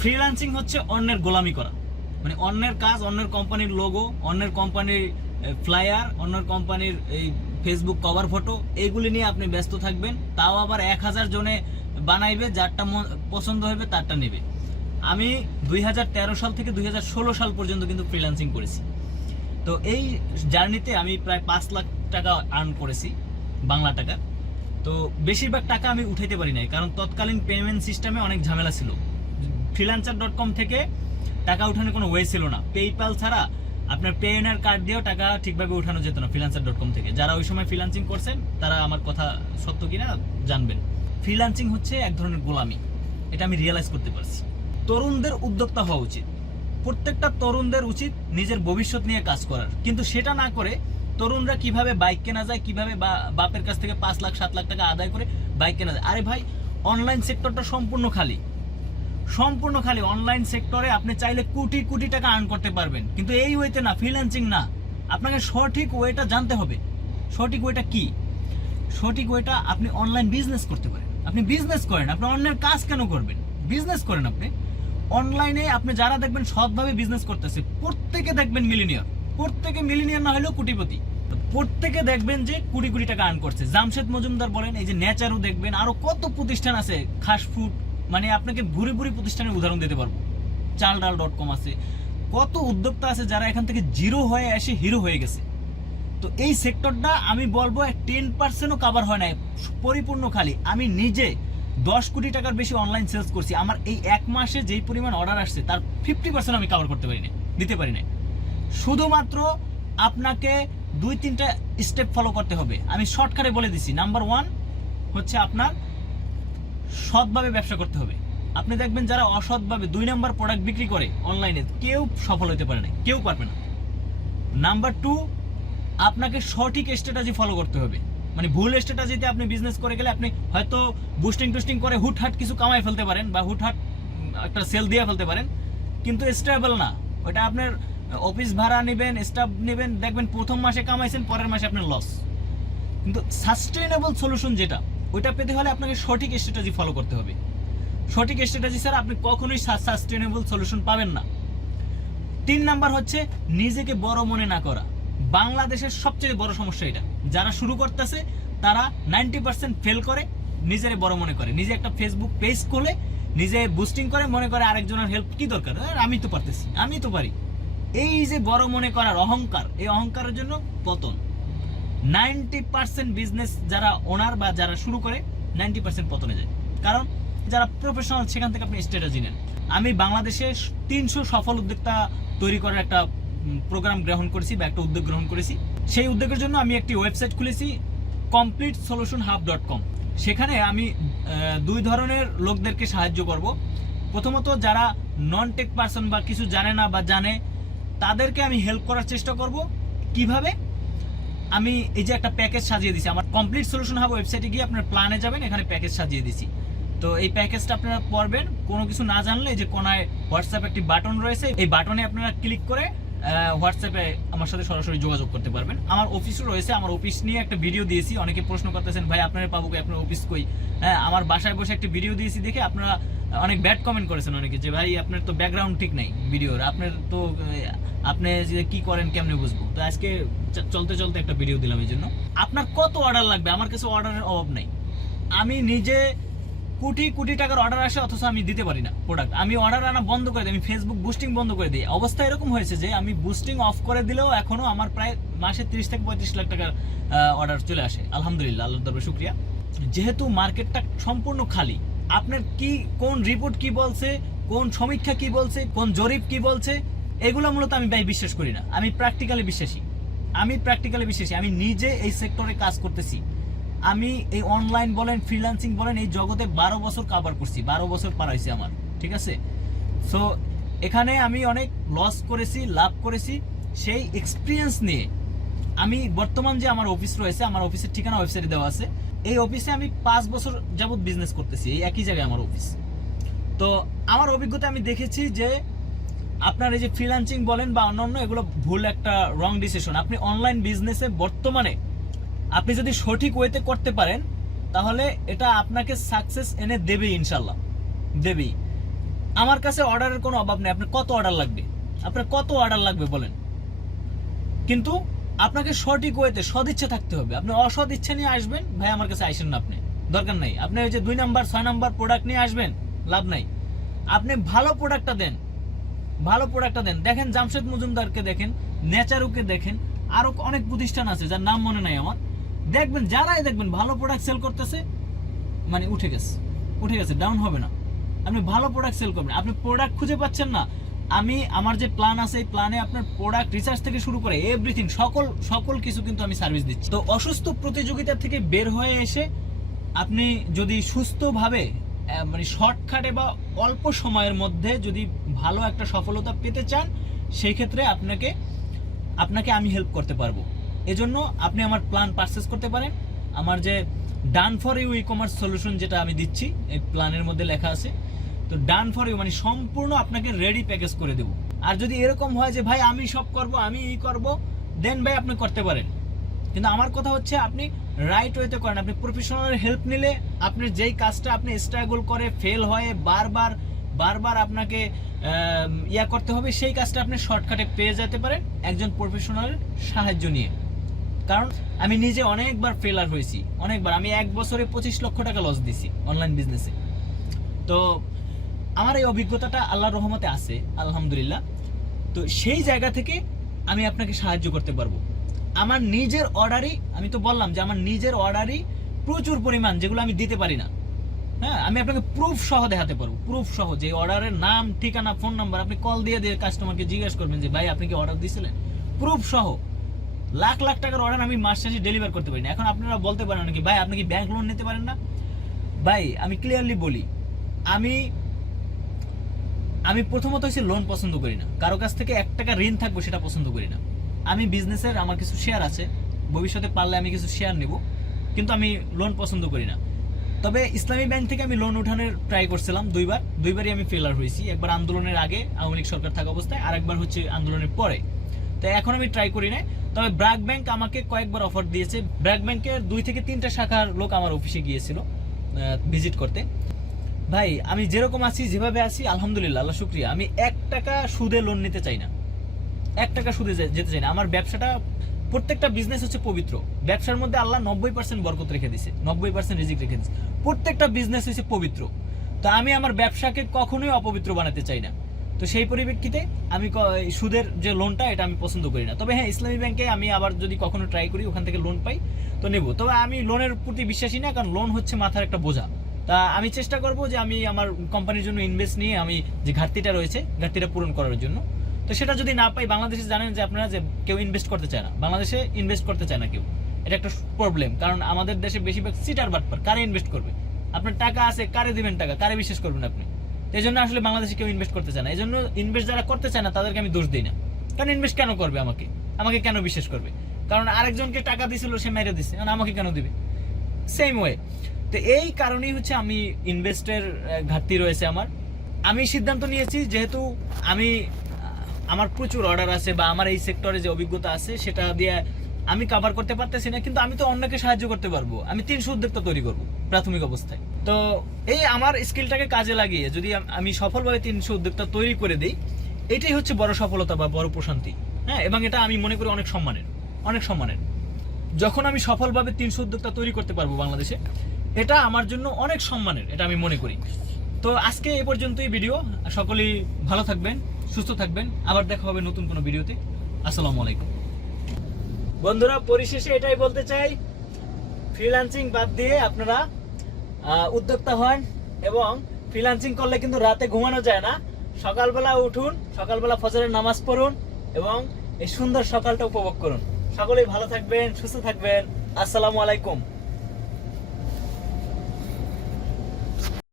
Freelancing হচ্ছে অন্যের গোলামি করা। মানে অন্যের কাজ, অন্যের কোম্পানির লোগো অন্যের কোম্পানির ফ্লায়ার অন্যের কোম্পানির এই ফেসবুক কভার ফটো এইগুলি নিয়ে আপনি ব্যস্ত থাকবেন। তাও আবার এক হাজার জনে বানাইবে, যারটা পছন্দ হবে তারটা নেবে। আমি দুই হাজার তেরো সাল থেকে দুই হাজার ষোলো সাল পর্যন্ত কিন্তু ফ্রিল্যান্সিং করেছি। তো এই জার্নিতে আমি প্রায় পাঁচ লাখ টাকা আর্ন করেছি, বাংলা টাকা। তো বেশিরভাগ টাকা আমি উঠাইতে পারি নাই, কারণ তৎকালীন পেমেন্ট সিস্টেমে অনেক ঝামেলা ছিল। ফ্রিল্যান্সার ডট কম থেকে টাকা উঠানোর কোনো ওয়ে ছিল না। পেইপাল ছাড়া আপনার পেএনআর কার্ড দিয়েও টাকা ঠিকভাবে উঠানো যেত না ফ্রিল্যান্সার ডট কম থেকে। যারা ওই সময় ফ্রিল্যান্সিং করছেন, তারা আমার কথা সত্য কিনা জানবেন। ফ্রিল্যান্সিং হচ্ছে এক ধরনের গোলামি। এটা আমি রিয়েলাইজ করতে পারছি। তরুণদের উদ্যোক্তা হওয়া উচিত। প্রত্যেকটা তরুণদের উচিত নিজের ভবিষ্যৎ নিয়ে কাজ করার। কিন্তু সেটা না করে তরুণরা কীভাবে বাইক কেনা যায়, কীভাবে বাপের কাছ থেকে পাঁচ লাখ, সাত লাখ টাকা আদায় করে বাইক কেনা যায়। আরে ভাই অনলাইন সেক্টরটা সম্পূর্ণ খালি। সম্পূর্ণ খালি অনলাইন সেক্টরে আপনি চাইলে কোটি কোটি টাকা আর্ন করতে পারবেন। কিন্তু এই ওয়েতে না ফ্রিল্যান্সিং না। আপনাকে সঠিক ওয়েটা জানতে হবে। সঠিক ওয়েটা কি? সঠিক ওয়েটা আপনি অনলাইন বিজনেস করতে পারেন। আপনি বিজনেস করেন, আপনি অন্যের কাজ কেন করবেন? বিজনেস করেন আপনি। অনলাইনে আপনি যারা দেখবেন সৎভাবে বিজনেস করতেছে, প্রত্যেকে দেখবেন মিলিনিয়র প্রত্যেকে মিলিনিয়র না হলেও কোটিপতি। প্রত্যেকে দেখবেন যে কোটি কোটি টাকা আর্ন করছে। জামশেদ মজুমদার বলেন, এই যে নেচারও দেখবেন, আরও কত প্রতিষ্ঠান আছে খাস ফুড মানে আপনাকে ভুরি ভুরি প্রতিষ্ঠানের উদাহরণ দিতে পারব। চাল ডাল ডট কম আছে। কত উদ্যোক্তা আছে যারা এখান থেকে জিরো হয়ে এসে হিরো হয়ে গেছে? তো এই সেক্টরটা আমি বলব টেন পার্সেন্টও কাভার হয় নাই, পরিপূর্ণ খালি। আমি নিজে দশ কোটি টাকার বেশি অনলাইন সেলস করছি। আমার এই এক মাসে যেই পরিমাণ অর্ডার আসছে, তার ফিফটি পার্সেন্ট আমি কাভার করতে পারি না দিতে পারি না শুধুমাত্র আপনাকে দুই তিনটা স্টেপ ফলো করতে হবে। আমি শর্টকাটে বলে দিছি। নাম্বার ওয়ান হচ্ছে আপনার সৎভাবে ব্যবসা করতে হবে। আপনি দেখবেন যারা অসৎভাবে দুই নাম্বার প্রোডাক্ট বিক্রি করে অনলাইনে কেউ সফল হতে পারে না, কেউ পারবে না। নাম্বার টু আপনাকে সঠিক স্ট্র্যাটাজি ফলো করতে হবে। মানে ভুল স্ট্র্যাটাজিতে আপনি বিজনেস করে গেলে আপনি হয়তো বুস্টিং টুস্টিং করে হুটহাট কিছু কামাই ফেলতে পারেন বা হুটহাট একটা সেল দিয়ে ফেলতে পারেন। কিন্তু স্টেবল না। ওটা আপনার অফিস ভাড়া নেবেন স্টাফ নেবেন, দেখবেন প্রথম মাসে কামাইছেন, পরের মাসে আপনার লস কিন্তু সাস্টেইনেবল সলিউশন যেটা ওইটা পেতে হলে আপনাকে সঠিক স্ট্র্যাটেজি ফলো করতে হবে। সঠিক স্ট্র্যাটেজি স্যার আপনি কখনোই সাস্টেনেবল সলিউশন পাবেন না। তিন নাম্বার হচ্ছে নিজেকে বড় মনে না করা। বাংলাদেশের সবচেয়ে বড় সমস্যা এটা। যারা শুরু করতেছে, তারা নাইনটি পার্সেন্ট ফেল করে, নিজের বড় মনে করে। নিজে একটা ফেসবুক পেজ খুলে, নিজে বুস্টিং করে, মনে করে আরেকজনের হেল্প কি দরকার? আমি তো পারতেছি, আমি তো পারি। এই যে বড় মনে করার অহংকার, এই অহংকারের জন্য পতন। নাইনটি পার্সেন্ট বিজনেস যারা ওনার বা যারা শুরু করে, নাইনটি পার্সেন্ট পতনে যায়। কারণ যারা প্রফেশনাল সেখান থেকে আপনি স্ট্র্যাটেজি নেন। আমি বাংলাদেশে তিনশো সফল উদ্যোক্তা তৈরি করার একটা প্রোগ্রাম গ্রহণ করেছি বা একটা উদ্যোগ গ্রহণ করেছি। সেই উদ্যোগের জন্য আমি একটি ওয়েবসাইট খুলেছি complete solution hub dot com সেখানে আমি দুই ধরনের লোকদেরকে সাহায্য করব। প্রথমত যারা নন টেক পার্সন বা কিছু জানে না বা জানে, তাদেরকে আমি হেল্প করার চেষ্টা করব। কীভাবে? আমি এই যে একটা প্যাকেজ সাজিয়ে দিছি, আমার কমপ্লিট সলিউশন হবে ওয়েবসাইটে গিয়ে আপনার প্ল্যানে যাবেন, এখানে প্যাকেজ সাজিয়ে দিছি। তো এই প্যাকেজটা আপনারা পড়বেন, কোনো কিছু না জানলে যে কোনায় হোয়াটসঅ্যাপ একটি বাটন রয়েছে, এই বাটনে আপনারা ক্লিক করে হোয়াটসঅ্যাপে আমার সাথে সরাসরি যোগাযোগ করতে পারবেন। আমার অফিসও রয়েছে, আমার অফিস নিয়ে একটা ভিডিও দিয়েছি, অনেকে প্রশ্ন করতেছেন, ভাই, আপনারা পাবো কি আপনার অফিস কই? হ্যাঁ আমার বাসায় বসে একটা ভিডিও দিয়েছি দেখে আপনারা অনেক ব্যাড কমেন্ট করেছেন অনেকে যে, ভাই, আপনার তো ব্যাকগ্রাউন্ড ঠিক নাই ভিডিওর আপনার তো আপনি যে কি করেন কেমনে বুঝব? তো আজকে চলতে চলতে একটা ভিডিও দিলাম এই জন্য। আপনার কত অর্ডার লাগবে? আমার কাছে অর্ডারের অভাব নাই। আমি নিজে কোটি কোটি টাকার অর্ডার আসে, অথচ আমি দিতে পারি না প্রোডাক্ট আমি অর্ডার আনা বন্ধ করে দিই, আমি ফেসবুক বুস্টিং বন্ধ করে দিই। অবস্থা এরকম হয়েছে যে, আমি বুস্টিং অফ করে দিলেও এখনও আমার প্রায় মাসে তিরিশ থেকে পঁয়ত্রিশ লাখ টাকার অর্ডার চলে আসে। আলহামদুলিল্লাহ আল্লাহ দরবার শুক্রিয়া। যেহেতু মার্কেটটা সম্পূর্ণ খালি আপনার কি, কোন রিপোর্ট কি বলছে, কোন সমীক্ষা কি বলছে, কোন জরিপ কি বলছে, এগুলো মূলত আমি ভাই বিশ্বাস করি না। আমি প্র্যাকটিক্যালি বিশ্বাসী। আমি প্র্যাকটিক্যালি বিশ্বাসী। আমি নিজে এই সেক্টরে কাজ করতেছি। আমি এই অনলাইন বলেন ফ্রিল্যান্সিং বলেন, এই জগতে বারো বছর কাভার করছি। বারো বছর পার হয়েছে আমার। ঠিক আছে? সো এখানে আমি অনেক লস করেছি, লাভ করেছি। সেই এক্সপিরিয়েন্স নিয়ে আমি বর্তমান যে আমার অফিস রয়েছে, আমার অফিসের ঠিকানা ওয়েবসাইটে দেওয়া আছে। এই অফিসে আমি পাঁচ বছর যাবৎ বিজনেস করতেছি, এই একই জায়গায় আমার অফিস তো আমার অভিজ্ঞতা আমি দেখেছি যে আপনার এই যে ফ্রিল্যান্সিং বলেন বা অন্যান্য, এগুলো ভুল একটা রং ডিসিশন আপনি অনলাইন বিজনেসে বর্তমানে আপনি যদি সঠিক ওয়েতে করতে পারেন, তাহলে এটা আপনাকে সাকসেস এনে দেবেই ইনশাল্লাহ দেবেই। আমার কাছে অর্ডারের কোনো অভাব নেই। আপনার কত অর্ডার লাগবে? আপনার কত অর্ডার লাগবে বলেন? কিন্তু আপনাকে সঠিক ওয়েতে সদিচ্ছা থাকতে হবে। আপনি অসৎ ইচ্ছা নিয়ে আসবেন, ভাই আমার কাছে আইসেন না আপনি। দরকার নাই। আপনি ওই যে দুই নাম্বার, ছয় নাম্বার প্রোডাক্ট নিয়ে আসবেন, লাভ নাই। আপনি ভালো প্রোডাক্টটা দেন, ভালো প্রোডাক্টটা দেন। দেখেন জামশেদ মজুমদারকে দেখেন, নেচারুকে দেখেন, আরও অনেক প্রতিষ্ঠান আছে যার নাম মনে নাই আমার। দেখবেন, যারাই দেখবেন ভালো প্রোডাক্ট সেল করতেছে মানে উঠে গেছে উঠে গেছে ডাউন হবে না। আপনি ভালো প্রোডাক্ট সেল করবেন। আপনি প্রোডাক্ট খুঁজে পাচ্ছেন না আমি আমার যে প্ল্যান আছে, এই প্ল্যানে আপনার প্রোডাক্ট রিসার্চ থেকে শুরু করে এভরিথিং সকল সকল কিছু কিন্তু আমি সার্ভিস দিচ্ছি। তো অসুস্থ প্রতিযোগিতা থেকে বের হয়ে এসে আপনি যদি সুস্থভাবে মানে শর্টকাটে বা অল্প সময়ের মধ্যে যদি ভালো একটা সফলতা পেতে চান সেই ক্ষেত্রে আপনাকে আপনাকে আমি হেল্প করতে পারব। এজন্য আপনি আমার প্ল্যান পারচেস করতে পারেন। আমার যে done for you e commerce solution যেটা আমি দিচ্ছি, এই প্ল্যানের মধ্যে লেখা আছে। তো ডান ফর ইউ মানে সম্পূর্ণ আপনাকে রেডি প্যাকেজ করে দেবো। আর যদি এরকম হয় যে, ভাই, আমি সব করব, আমি ই করব দেন ভাই আপনি করতে পারেন। কিন্তু আমার কথা হচ্ছে, আপনি রাইট ওয়েতে করেন। আপনি প্রফেশনাল হেল্প নিলে আপনার যেই কাজটা আপনি স্ট্রাগল করে ফেল হয়ে বারবার বারবার আপনাকে ইয়া করতে হবে, সেই কাজটা আপনি শর্টকাটে পেয়ে যেতে পারেন একজন প্রফেশনালের সাহায্য নিয়ে। কারণ আমি নিজে অনেকবার ফেলার হয়েছি। অনেকবার। আমি এক বছরে পঁচিশ লক্ষ টাকা লস দিছি অনলাইন বিজনেসে তো আমার এই অভিজ্ঞতাটা আল্লাহর রহমতে আছে, আলহামদুলিল্লাহ। তো সেই জায়গা থেকে আমি আপনাকে সাহায্য করতে পারব। আমার নিজের অর্ডারই, আমি তো বললাম যে আমার নিজের অর্ডারই প্রচুর পরিমাণ যেগুলো আমি দিতে পারি না। হ্যাঁ আমি আপনাকে প্রুফ সহ দেখাতে পারব প্রুফ সহ যে অর্ডারের নাম, ঠিকানা ফোন নাম্বার আপনি কল দিয়ে দিয়ে কাস্টমারকে জিজ্ঞেস করবেন যে, ভাই, আপনি কি অর্ডার দিয়েছিলেন প্রুফ সহ লাখ লাখ টাকার অর্ডার আমি মাস শেষে ডেলিভার করতে পারি না। এখন আপনারা বলতে পারেন নাকি ভাই, আপনি কি ব্যাংক লোন নিতে পারেন না? ভাই, আমি ক্লিয়ারলি বলি, আমি আমি প্রথমত হচ্ছে লোন পছন্দ করি না। কারও কাছ থেকে এক টাকা ঋণ থাকব সেটা পছন্দ করি না। আমি বিজনেসের আমার কিছু শেয়ার আছে, ভবিষ্যতে পারলে আমি কিছু শেয়ার নেব, কিন্তু আমি লোন পছন্দ করি না। তবে ইসলামী ব্যাংক থেকে আমি লোন উঠানোর ট্রাই করছিলাম দুইবার। দুইবারই আমি ফেলার হয়েছি। একবার আন্দোলনের আগে আওয়ামী লীগ সরকার থাকা অবস্থায় আর একবার হচ্ছে আন্দোলনের পরে। তো এখন আমি ট্রাই করি না তবে ব্র্যাক ব্যাংক আমাকে কয়েকবার অফার দিয়েছে। ব্র্যাক ব্যাংকের দুই থেকে তিনটা শাখার লোক আমার অফিসে গিয়েছিল ভিজিট করতে। ভাই, আমি যেরকম আছি, যেভাবে আছি, আলহামদুলিল্লাহ, আল্লাহ শুক্রিয়া। আমি এক টাকা সুদে লোন নিতে চাই না। এক টাকা সুদে যেতে চাই না। আমার ব্যবসাটা, প্রত্যেকটা বিজনেস হচ্ছে পবিত্র। ব্যবসার মধ্যে আল্লাহ নব্বই পার্সেন্ট বরকত রেখে দিছে। নব্বই পার্সেন্ট রিজিক রেখে দিছে। প্রত্যেকটা বিজনেস হচ্ছে পবিত্র। তো আমি আমার ব্যবসাকে কখনোই অপবিত্র বানাতে চাই না। তো সেই পরিপ্রেক্ষিতে আমি সুদের যে লোনটা এটা আমি পছন্দ করি না। তবে হ্যাঁ ইসলামী ব্যাংকে আমি আবার যদি কখনো ট্রাই করি, ওখান থেকে লোন পাই, তো নেব। তবে আমি লোনের প্রতি বিশ্বাসী না, কারণ লোন হচ্ছে মাথার একটা বোঝা। তা আমি চেষ্টা করব যে আমি আমার কোম্পানির জন্য ইনভেস্ট নিয়ে আমি যে ঘাটতিটা রয়েছে, ঘাটতিটা পূরণ করার জন্য। তো সেটা যদি না পাই, বাংলাদেশে জানেন যে আপনারা যে কেউ ইনভেস্ট করতে চায় না। বাংলাদেশে ইনভেস্ট করতে চায় না কেউ। এটা একটা প্রবলেম কারণ আমাদের দেশে বেশিরভাগ সিটার বাটপার কারে ইনভেস্ট করবে? আপনার টাকা আছে, কারে দিবেন টাকা? কারে বিশ্বাস করবেন আপনি? এই জন্য আসলে বাংলাদেশে কেউ ইনভেস্ট করতে চায় না। এই জন্য ইনভেস্ট যারা করতে চায় না, তাদেরকে আমি দোষ দিই না। কারণ ইনভেস্ট কেন করবে আমাকে? আমাকে কেন বিশ্বাস করবে? কারণ আরেকজনকে টাকা দিছিল, সে মেরে দিছে। আমাকে কেন দিবে? সেম ওয়ে তো এই কারণেই হচ্ছে আমি ইনভেস্টের ঘাটতি রয়েছে আমার। আমি সিদ্ধান্ত নিয়েছি যেহেতু আমি আমার প্রচুর অর্ডার আছে বা আমার এই সেক্টরে যে অভিজ্ঞতা আছে সেটা দিয়ে আমি কভার করতে পারতেছি না, কিন্তু আমি তো অন্যকে সাহায্য করতে পারব। আমি তিনশো উদ্যোক্তা তৈরি করব প্রাথমিক অবস্থায়। তো এই আমার স্কিলটাকে কাজে লাগিয়ে যদি আমি সফলভাবে তিনশো উদ্যোক্তা তৈরি করে দিই, এটাই হচ্ছে বড় সফলতা বা বড় প্রশান্তি। হ্যাঁ এবং এটা আমি মনে করি অনেক সম্মানের অনেক সম্মানের। যখন আমি সফলভাবে তিনশো উদ্যোক্তা তৈরি করতে পারব বাংলাদেশে এটা আমার জন্য অনেক সম্মানের, এটা আমি মনে করি। তো আজকে এ পর্যন্তই ভিডিও সকলেই ভালো থাকবেন, সুস্থ থাকবেন। আবার দেখা হবে নতুন কোনো ভিডিওতে। আসসালামু আলাইকুম। বন্ধুরা, পরিশেষে এটাই বলতে চাই ফ্রিল্যান্সিং বাদ দিয়ে আপনারা উদ্যোক্তা হন এবং ফ্রিল্যান্সিং করলে কিন্তু রাতে ঘুমানো যায় না। সকালবেলা উঠুন, সকালবেলা ফজরের নামাজ পড়ুন এবং এই সুন্দর সকালটা উপভোগ করুন। সকলেই ভালো থাকবেন, সুস্থ থাকবেন। আসসালামু আলাইকুম।